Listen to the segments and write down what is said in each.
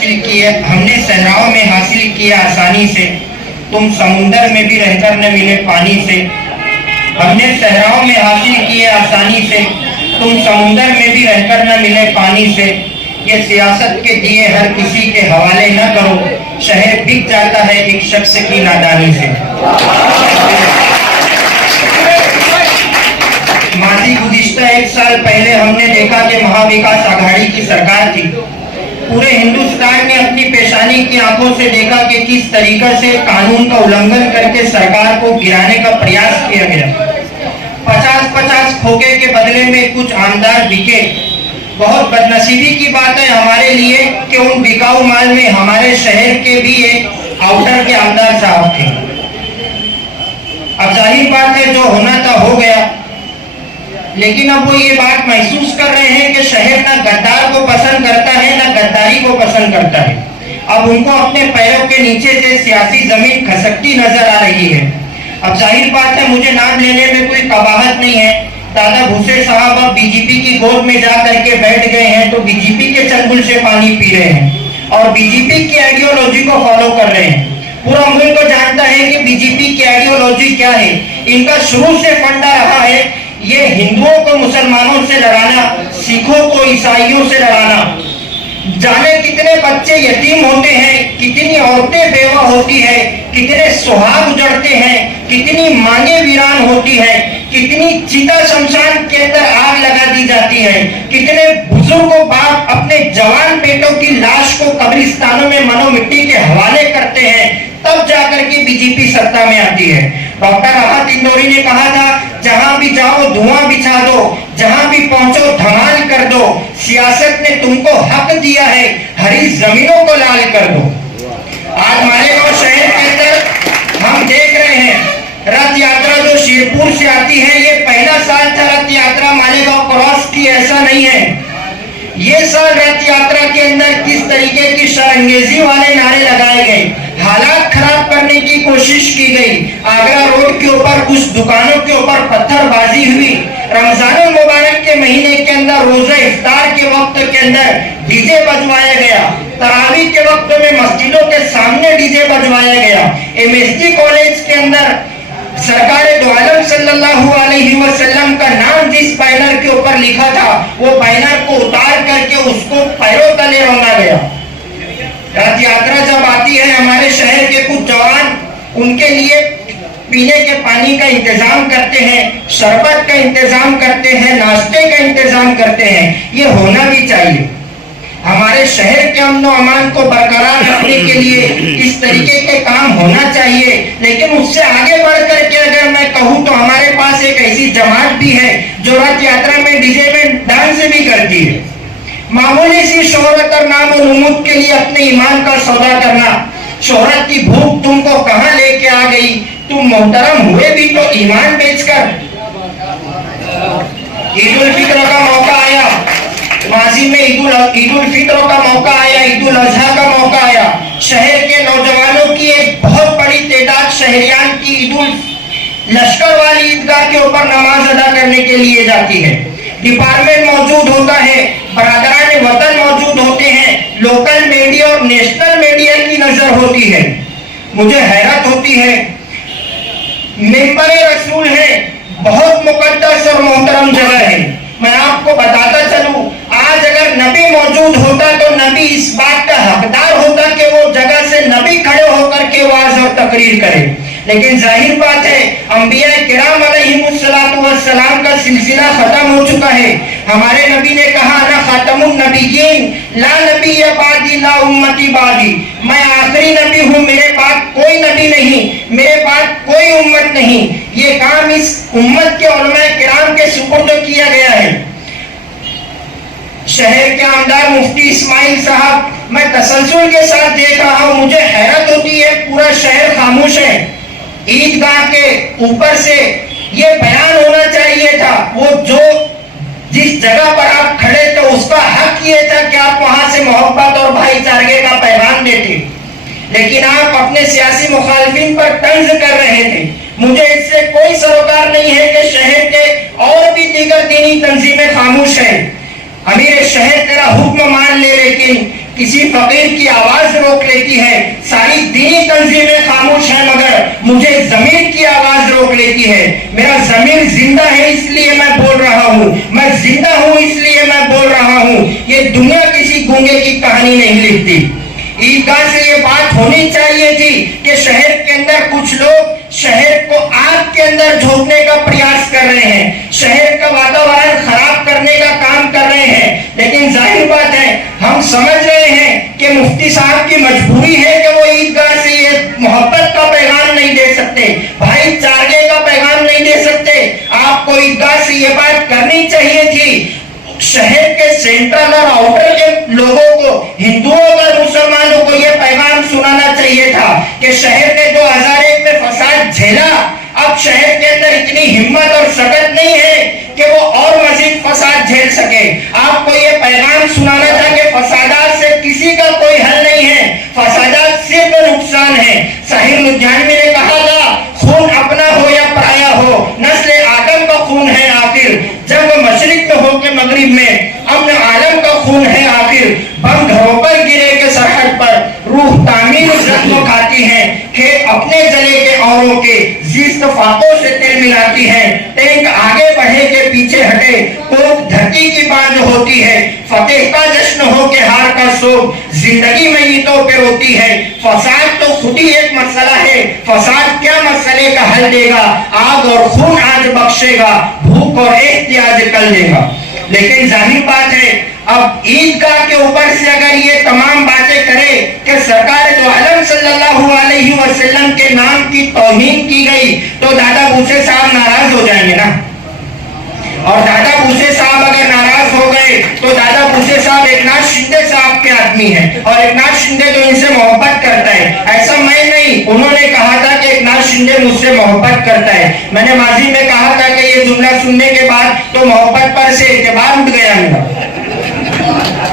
हासिल किए, हमने सहराओं में हासिल किया आसानी से, तुम समुंदर में भी रहकर न मिले पानी से। हमने सहराओं में हासिल किए आसानी से, तुम समुंदर में भी रहकर न मिले पानी से। ये सियासत के दिए हर किसी के हवाले न करो, शहर बिक जाता है एक शख्स की नादानी से। माजी गुज़िश्ता 1 साल पहले हमने देखा कि महाविकास आघाड़ी की सरकार थी। पूरे हिंदुस्तान ने अपनी पेशानी की आंखों से देखा कि किस तरीके से कानून का उल्लंघन करके सरकार को गिराने का प्रयास किया गया। 50-50 खोखे के बदले में कुछ आमदार बिके। बहुत बदनसीबी की बात है हमारे लिए कि उन बिकाऊ माल में हमारे शहर के भी एक आउटर के आमदार साहब थे। अब जाहिर बात है जो होना था हो गया, लेकिन अब वो ये बात महसूस कर रहे हैं कि शहर ना गद्दार को पसंद करता है ना गद्दारी को पसंद करता है। अब उनको अपने पैरों के नीचे से सियासी जमीन खसकती नजर आ रही है। अब जाहिर बात है मुझे नाम लेने में कोई कबाहत नहीं है। दादा भूसे साहब अब बीजेपी की गोद में जा करके बैठ गए हैं तो बीजेपी के चंगुल से पानी पी रहे हैं और बीजेपी की आइडियोलॉजी को फॉलो कर रहे हैं। पूरा मुल्क को जानता है कि बीजेपी की आइडियोलॉजी क्या है। इनका शुरू से फंडा रहा है ये हिंदुओं को मुसलमानों से लड़ाना, सिखों को ईसाइयों से लड़ाना। जाने कितने बच्चे यतीम होते हैं, कितनी औरतें बेवा होती है, कितने सुहाग उजड़ते हैं, कितनी मांगे वीरान होती है, कितनी चिता शमशान के अंदर आग लगा दी जाती है, कितने बुजुर्गों बाप अपने जवान बेटों की लाश को कब्रिस्तानों में मनो मिट्टी के हवाले करते हैं, तब जाकर के बीजेपी सत्ता में आती है। डॉक्टर राहत इंदौरी ने कहा था जहां भी जाओ धुआं बिछा दो, जहां भी पहुंचो धमाल कर दो। सियासत ने तुमको हक दिया है, हरी जमीनों को लाल कर दो। आज मालेगांव शहर के अंदर हम देख रहे हैं रथ यात्रा जो शिरपुर से आती है, ये पहला साल था रथ यात्रा मालेगांव क्रॉस की, ऐसा नहीं है। ये साल रथ यात्रा के अंदर किस तरीके की शरंगेजी वाले नारे लगाए गए, हालात खराब करने की कोशिश की गई। आगरा रोड के ऊपर कुछ दुकानों के ऊपर पत्थरबाजी हुई। रमजान मुबारक के महीने के अंदर रोजा इफ्तार के वक्त के अंदर डीजे बजवाया गया। तरावी के वक्त में मस्जिदों के सामने डीजे बजवाया गया। एमएसडी कॉलेज के अंदर सरकारे दो आलम सल्लल्लाहु अलैहि वसल्लम का नाम जिस बैनर के ऊपर लिखा था वो बैनर को उतार करके उसको पैरों तले रौंदा गया। रथ यात्रा जब आती है हमारे शहर के कुछ जवान उनके लिए पीने के पानी का इंतजाम करते हैं, शरबत का इंतजाम करते हैं, नाश्ते का इंतजाम करते हैं। ये होना भी चाहिए। हमारे शहर के अमन और अमान को बरकरार रखने के लिए इस तरीके के काम होना चाहिए। लेकिन उससे आगे बढ़ करके अगर मैं कहूँ तो हमारे पास एक ऐसी जमात भी है जो रथ यात्रा में डीजे में डांस भी करती है। मामूली सी शोहरत और नाम और उम्मत के लिए अपने ईमान का सौदा करना। शोहरत की भूख तुमको कहाँ लेके आ गई, तुम मोहतरम हुए भी तो ईमान बेचकर। ईद उल फित्र का मौका आया, माजी में ईद उल फित्र का मौका आया, ईद उल अजहा का मौका आया। शहर के नौजवानों की एक बहुत बड़ी तादाद शहरियान की ईद उल लश्कर वाली ईदगाह के ऊपर नमाज अदा करने के लिए जाती है। डिपार्टमेंट मौजूद होता है, बरादरान वतन मौजूद होते हैं, लोकल मीडिया और नेशनल मीडिया की नजर होती है। मुझे हैरत होती है, मिंबर रसूल है, बहुत मुकद्दस और मोहतरम जगह है। मैं आपको बताता चलूं, आज अगर नबी मौजूद होता तो नबी इस बात का हकदार होता कि वो जगह से नबी खड़े होकर के वाज और तकरीर करे। लेकिन जाहिर बात है अंबिया किराम अलैहिमुस्सलातु वस्सलाम का सिलसिला खत्म हो चुका है। हमारे नबी ने कहा ना खातमुन नबिय्यीन ला नबिय्य बादी ला उम्मती बादी, मैं आखिरी नबी हूँ, मेरे बाद कोई नबी नहीं, मेरे बाद कोई उम्मत नहीं। ये काम इस उम्मत के उलमा किराम के सुपुर्द किया गया है। शहर के आमदार मुफ्ती इस्माइल साहब मैं तसलसल के साथ देख रहा हूँ, मुझे हैरत होती है, पूरा शहर खामोश है। ईदगाह के ऊपर से ये बयान होना चाहिए था, वो जो जिस जगह पर आप खड़े थे उसका हक ये था कि आप वहां से मोहब्बत और भाईचारे का पैगाम देते, लेकिन आप अपने सियासी मुखालिफिन पर तंज कर रहे थे। मुझे इससे कोई सरोकार नहीं है कि शहर के और भी दीगर दीनी तंजीमें खामोश हैं। अमीर शहर तेरा हुक्म मान ले, लेकिन किसी फकीर की आवाज रोक लेती है, सारी दीनी तंजीमें खामोश है मगर मुझे जमीर की आवाज रोक लेती है। मेरा जमीर जिंदा है इसलिए मैं बोल रहा हूँ, मैं जिंदा हूँ इसलिए मैं बोल रहा हूँ। ये दुनिया किसी गूंगे की कहानी नहीं लिखती। ईदगाह से ये बात होनी चाहिए थी कि शहर के अंदर कुछ लोग शहर को आग के अंदर झोंकने का प्रयास कर रहे हैं, शहर का वातावरण खराब करने का काम कर रहे हैं। लेकिन जाहिर बात है, हम समझ रहे हैं कि मुफ्ती साहब की मजबूरी है कि वो ईदगाह से ये मोहब्बत का पैगाम नहीं दे सकते, भाईचारे का पैगाम नहीं दे सकते। आपको ईदगाह से ये बात करनी चाहिए थी। शहर के सेंट्रल और आउटर के लोगों को, हिंदुओं और मुसलमानों को यह पैगाम सुनाना चाहिए था कि शहर ने 2001 में फसाद झेला, अब शहर के अंदर इतनी हिम्मत और सकत नहीं है कि वो और मजीद फसाद झेल सके। आपको यह पैगाम सुनाना था कि फसादात से किसी का कोई हल नहीं है, फसादात सिर्फ नुकसान है। साहिर लुधियानवी ने कहा था, खून अपना हो या पराया हो, नस्ल आदम का खून है आखिर। जब मशरिक में हो के मगरिब में, अमन आलम का खून है आखिर। बम घरों पर गिरे के सरहद पर, रूह तामीर जख्म खाती है, खेत अपने जले के औरों के जिस्त फाकों से तिल मिलाती है। टैंक आगे बढ़े के पीछे हटे, कोक धरती की बांझ होती है। फतेह का जश्न हो के हार का शोक, जिंदगी में ईंटों पे रोती है। फसाद तो खुद ही एक मसला है, फसाद क्या मसले का हल देगा। आग और खून आज बख्शेगा, भूख और एहतियाज कल देगा। लेकिन जाहिर बात है, अब ईदगाह के ऊपर से अगर ये तमाम बातें करे कि सरकार दो आलम सल्लल्लाहु अलैहि वसल्लम के नाम की तौहीन की गई, तो दादा भूसे साहब नाराज हो जाएंगे ना। और दादा भूसे साहब अगर नाराज हो गए तो दादा भूसे साहब एकनाथ शिंदे साहब के आदमी हैं, और एकनाथ शिंदे तो इनसे मोहब्बत करता है। ऐसा मैं नहीं, उन्होंने कहा था कि एकनाथ शिंदे मुझसे मोहब्बत करता है। मैंने माजी में कहा था कि ये जुमला सुनने के बाद तो मोहब्बत पर से एतबार उठ गया मेरा।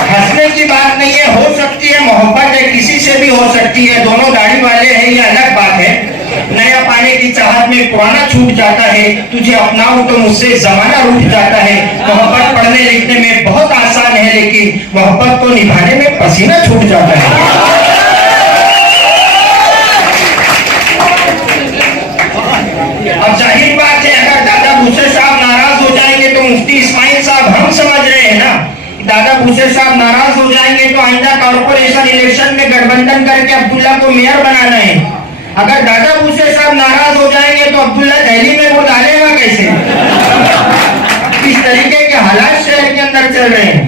हंसने की बात नहीं है, हो सकती है मोहब्बत है, किसी से भी हो सकती है, दोनों दाढ़ी वाले हैं, ये अलग बात है। नया पाने की चाहत में पुराना छूट जाता है, तुझे अपनाऊं तो मुझसे जमाना रूठ जाता है। मोहब्बत पढ़ने लिखने में बहुत आसान है, लेकिन मोहब्बत को निभाने में पसीना छूट जाता है। अब जाहिर बात है, अगर दादा भूसे साहब नाराज हो जाएंगे तो मुफ्ती इस्माइल साहब, हम समझ रहे हैं ना, दादा भूसे साहब नाराज हो जाएंगे तो आइंदा कॉर्पोरेशन इलेक्शन में गठबंधन करके अब्दुल्ला को मेयर बनाना है। अगर दादा भूसे साहब नाराज हो जाएंगे तो अब्दुल्ला दिल्ली में वोट डालेगा कैसे। इस तरीके के हालात शहर के अंदर चल रहे हैं।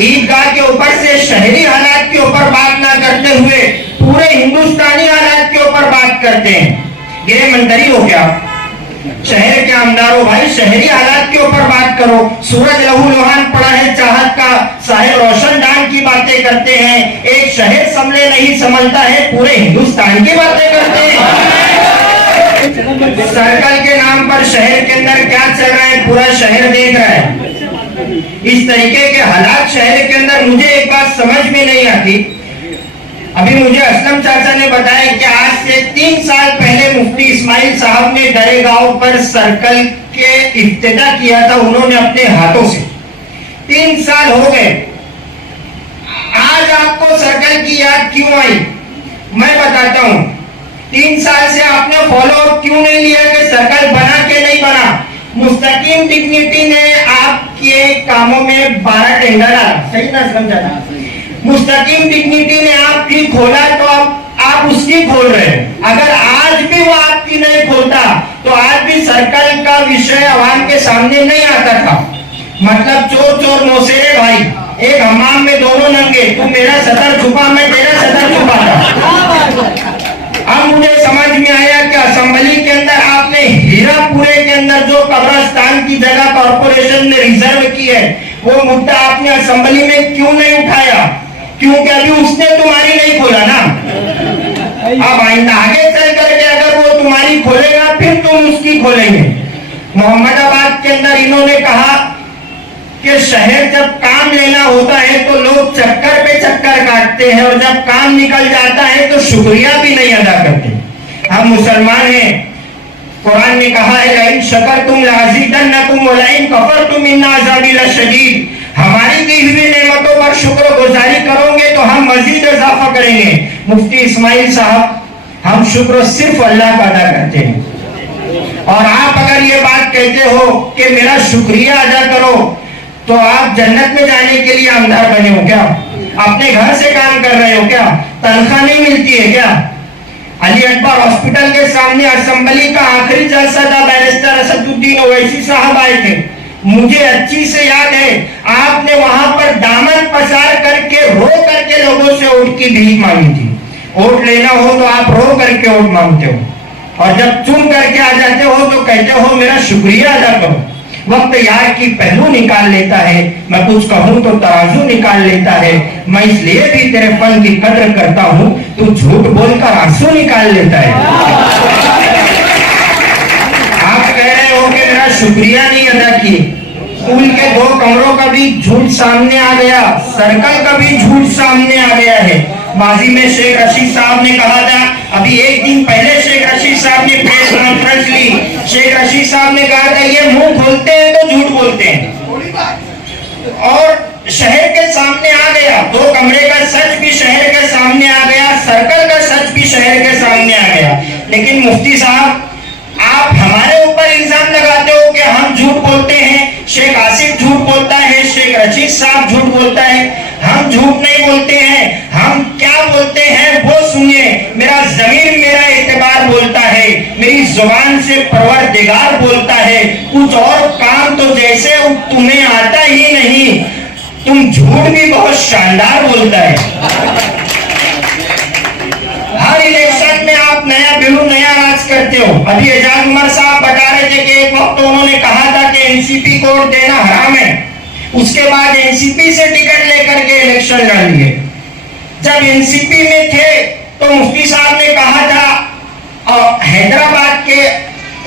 ईदगाह के ऊपर से शहरी हालात के ऊपर बात ना करते हुए पूरे हिंदुस्तानी हालात के ऊपर बात करते हैं। गृह मंत्री हो गया, शहर के आमदारों भाई, शहरी हालात के ऊपर बात करो। सूरज लहू लोहान पड़ा है चाहत का, साहिब रोशनदान की बातें करते हैं। एक शहर संभले नहीं संभलता है, पूरे हिंदुस्तान की बातें करते हैं। सर्कल के नाम पर शहर के अंदर क्या चल रहा है पूरा शहर देख रहा है। इस तरीके के हालात शहर के अंदर, मुझे एक बात समझ में नहीं आती। अभी मुझे असलम चाचा ने बताया कि आज से 3 साल पहले मुफ्ती इस्माइल साहब ने दरेगांव पर सर्कल के इफ्तिताह किया था, उन्होंने अपने हाथों से। 3 साल हो गए, आज आपको सर्कल की याद क्यों आई? मैं बताता हूँ। 3 साल से आपने फॉलो अप क्यों नहीं लिया कि सर्कल बना के नहीं बना? मुस्तकीम डिग्निटी ने आपके कामों में 12 टेंडर डाला, सही ना समझा? मुस्तकीम डिग्निटी ने आपकी खोला तो आप उसकी खोल रहे हैं। अगर आज भी वो आपकी नहीं खोलता तो आज भी सर्कल का विषय आवाम के सामने नहीं आता था। मतलब चोर चोर मोसेरे भाई, एक हमाम में दोनों नंगे, तू मेरा सतर छुपा मैं तेरा सतर छुपाता। अब मुझे समझ में आया कि असेंबली के अंदर आपने हीरापुरे के अंदर जो कब्रिस्तान की जगह कॉर्पोरेशन ने रिजर्व की है, वो मुद्दा आपने असेंबली में क्यों नहीं उठाया? क्योंकि अभी उसने तुम्हारी नहीं खोला ना। अब आइंदा आगे चल करके अगर वो तुम्हारी खोलेगा फिर तुम उसकी खोलेंगे। मोहम्मदाबाद के अंदर इन्होंने कहा कि शहर जब काम लेना होता है तो लोग चक्कर पे चक्कर काटते हैं, और जब काम निकल जाता है तो शुक्रिया भी नहीं अदा करते। हम मुसलमान हैं, कुरान ने कहा है लइन शकरतुम लअज़ीदन्नकुम व लइन कफरतुम इन्न अज़ाबी लशदीद। हमारी दी हुई नेमतों पर शुक्रगुजारी करोगे तो हम मजीद इजाफा करेंगे। मुफ्ती इस्माइल साहब, हम शुक्र सिर्फ अल्लाह का अदा करते हैं, और आप अगर ये बात कहते हो कि मेरा शुक्रिया अदा करो, तो आप जन्नत में जाने के लिए आमदार बने हो क्या? अपने घर से काम कर रहे हो क्या? तनख्वाह नहीं मिलती है क्या? अली अकबर हॉस्पिटल के सामने असेंबली का आखिरी जलसा था, बैरिस्टर असदुद्दीन ओवैसी साहब आए थे। मुझे अच्छी से याद है, आपने वहां पर दामन पसार करके रो करके लोगों से वोट की भीख मांगी थी। वोट लेना हो तो आप रो करके वोट मांगते हो, और जब चुन करके आ जाते हो तो कहते हो मेरा शुक्रिया अदा करो। वक्त यार की पहलू निकाल लेता है, मैं कुछ कहूं तो तराजू निकाल लेता है। मैं इसलिए भी तेरे फन की कद्र करता हूं, तू झूठ बोलकर आंसू निकाल लेता है। आप कह रहे हो कि मेरा शुक्रिया नहीं अदा किए। स्कूल के 2 कमरों का भी झूठ सामने आ गया, सर्कल का भी झूठ सामने आ गया है। माजी में शेख रशीद साहब ने कहा था, अभी एक दिन पहले शेख रशीद साहब ने प्रेस कॉन्फ्रेंस ली। शेख रशीद साहब ने कहा था ये मुंह खोलते हैं तो झूठ बोलते हैं, और शहर के सामने आ गया। 2 कमरे का सच भी शहर के सामने आ गया, सर्कल का सच भी शहर के सामने आ गया। लेकिन मुफ्ती साहब, आप हमारे ऊपर इल्जाम लगाते हो कि हम झूठ बोलते हैं। शेख आसिफ झूठ बोलता है, शेख रशीद साहब झूठ बोलता है, हम झूठ नहीं बोलते हैं। हम क्या बोलते हैं वो सुनिए। मेरा ज़मीर मेरा एतबार बोलता है, मेरी जुबान से परवरदिगार बोलता है। कुछ और काम तो जैसे तुम्हें आता ही नहीं, तुम झूठ भी बहुत शानदार बोलता है। हर इलेक्शन में आप नया बिलू नया राज करते हो। अभी एजाज उमर साहब बता रहे थे कि एक वक्त उन्होंने कहा था कि एनसीपी को वोट देना हराम है, उसके बाद एनसीपी से टिकट लेकर के इलेक्शन लड़ लिए। जब एनसीपी में थे तो मुफ्ती साहब ने कहा था और हैदराबाद के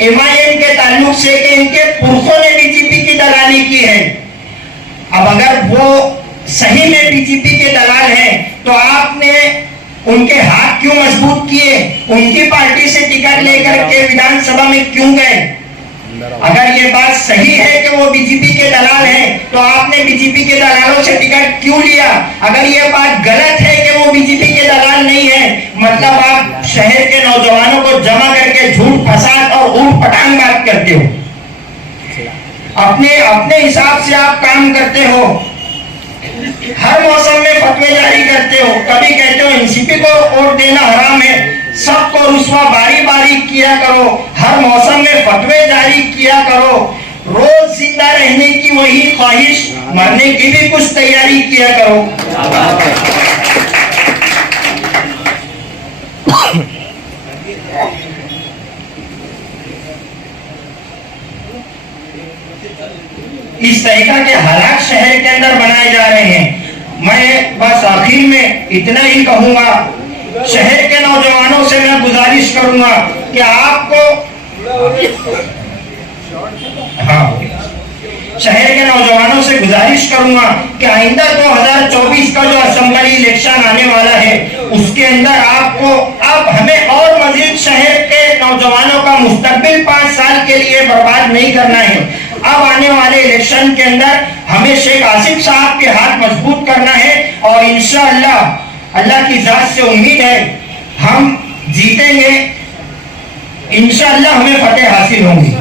एमआईएम के ताल्लुक से कि इनके पुरखों ने बीजेपी की दलाली की है। अब अगर वो सही में बीजेपी के दलाल हैं तो आपने उनके हाथ क्यों मजबूत किए? उनकी पार्टी से टिकट लेकर के विधानसभा में क्यों गए? अगर ये बात सही है कि वो बीजेपी के दलाल हैं तो आपने बीजेपी के दलालों से टिकट क्यों लिया? अगर ये बात गलत है कि वो बीजेपी के दलाल नहीं है, मतलब आप शहर के नौजवानों को जमा करके झूठ फसाद और ऊट पटांग बात करते हो। अपने हिसाब से आप काम करते हो, हर मौसम में फतवे जारी करते हो। कभी कहते हो एनसीपी को वोट देना हराम है, सबको रुस्वा बारी बारी किया करो, हर मौसम में फतवे जारी किया करो, रोज जिंदा रहने की वही ख्वाहिश, मरने की भी कुछ तैयारी किया करो। इस तरीका के हालात शहर के अंदर बनाए जा रहे हैं। मैं बस आखिर में इतना ही कहूंगा, शहर के नौजवानों से मैं गुजारिश करूंगा कि आपको शहर के नौजवानों से गुजारिश करूंगा कि आइंदा 2024 का जो असेंबली इलेक्शन आने वाला है उसके अंदर आपको अब हमें और मजीद शहर के नौजवानों का मुस्तकबिल 5 साल के लिए बर्बाद नहीं करना है। अब आने वाले इलेक्शन के अंदर हमें शेख आसिफ साहब के हाथ मजबूत करना है, और इंशाअल्लाह अल्लाह की जात से उम्मीद है हम जीतेंगे, इंशाअल्लाह हमें फतेह हासिल होंगी।